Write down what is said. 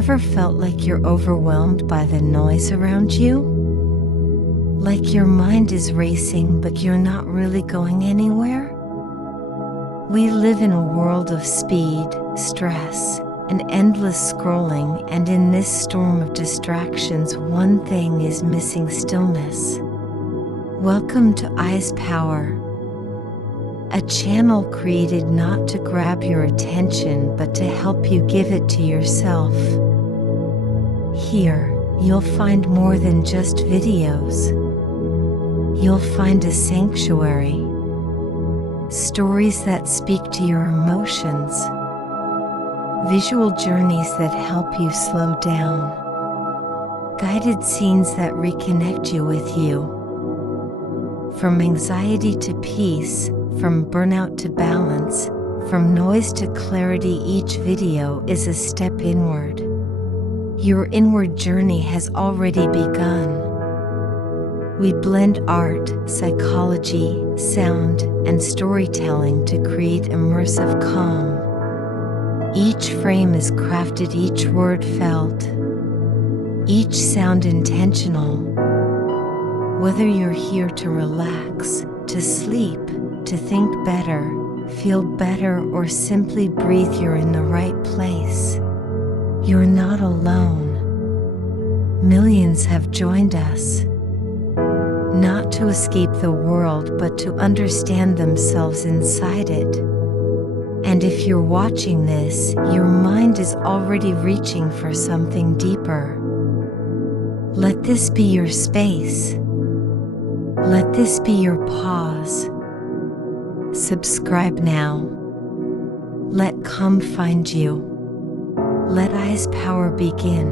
ever felt like you're overwhelmed by the noise around you? Like your mind is racing but you're not really going anywhere? We live in a world of speed, stress, and endless scrolling, and in this storm of distractions, one thing is missing: stillness. Welcome to Eyes Power, a channel created not to grab your attention but to help you give it to yourself. Here, you'll find more than just videos. You'll find a sanctuary, stories that speak to your emotions, visual journeys that help you slow down, guided scenes that reconnect you with you. From anxiety to peace, from burnout to balance, from noise to clarity, each video is a step inward. Your inward journey has already begun. We blend art, psychology, sound, and storytelling to create immersive calm. Each frame is crafted, each word felt, each sound intentional. Whether you're here to relax, to sleep, to think better, feel better, or simply breathe, you're in the right place. You're not alone. Millions have joined us, not to escape the world but to understand themselves inside it. And if you're watching this, your mind is already reaching for something deeper. Let this be your space. Let this be your pause. Subscribe now. Let calm find you. Let Eyes Power begin.